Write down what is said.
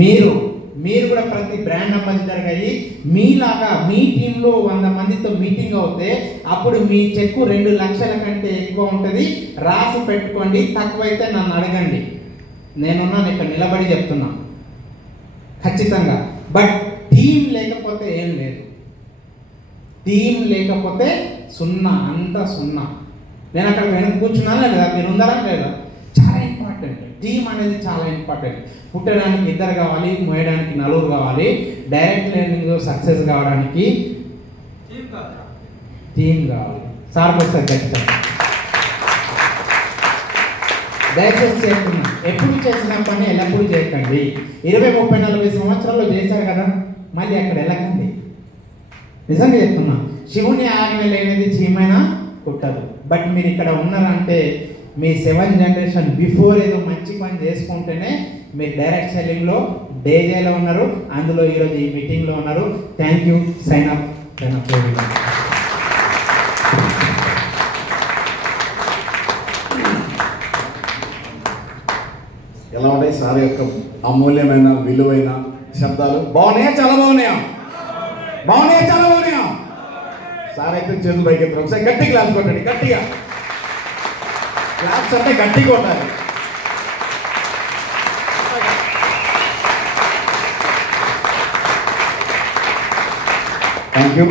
మీరు మీరు కూడా ప్రతి బ్రాండ్ అంబాసిడర్ అయ్యి మీలాగా మీ టీంలో 100 మందితో మీటింగ్ అవుతే అప్పుడు మీ చెక్కు 2 లక్షల కంటే ఎక్కువ ఉంటుంది. రాసి పెట్టుకోండి. తక్కువైతే నన్ను అడగండి, నేనున్నాను ఇక్కడ నిలబడి చెప్తున్నా ఖచ్చితంగా. బట్ టీం లేకపోతే ఏం లేదు. టీం లేకపోతే సున్నా, అంతా సున్నా. నేను అక్కడ వెనక కూర్చున్నానా లేదా, మీరు ఉన్నారా లేదా? చాలా ఇంపార్టెంట్. టీం అనేది చాలా ఇంపార్టెంట్. పుట్టడానికి 2 కావాలి, మోయడానికి 4 కావాలి. డైరెక్ట్ లెర్నింగ్ సక్సెస్ కావడానికి టీం కావాలి. సార్ ఒకసారి చెప్తాను, దయచేసి చేస్తున్నా. ఎప్పుడు చేసిన పని ఎల్లప్పుడూ చేయకండి. 20, 30, 40 సంవత్సరాల్లో చేశారు కదా, మళ్ళీ అక్కడ వెళ్ళకండి. నిజంగా చెప్తున్నా, శివుని ఆజ్ఞ లేనిది చీమైనా కుట్టదు. బట్ మీరు ఇక్కడ ఉన్నారంటే మీ 7th జనరేషన్ బిఫోర్ ఏదో మంచి పని చేసుకుంటేనే మీరు డైరెక్ట్ సెల్లింగ్లో డేజేలో ఉన్నారు, అందులో ఈరోజు ఈ మీటింగ్లో ఉన్నారు. Thank you. Sign up. ఎలా ఉంటాయి సార్ యొక్క అమూల్యమైన విలువైన శబ్దాలు? బాగున్నాయా? చాలా బాగున్నాయా? బాగున్నాయా? చాలా బాగున్నాయా? సార్ అయితే చేతులు పైకి ఎత్తారు. ఒకసారి గట్టి క్లాప్స్ కొట్టండి. గట్టిగా క్లాప్స్ అంటే గట్టిగా కొట్టాలి. Thank you.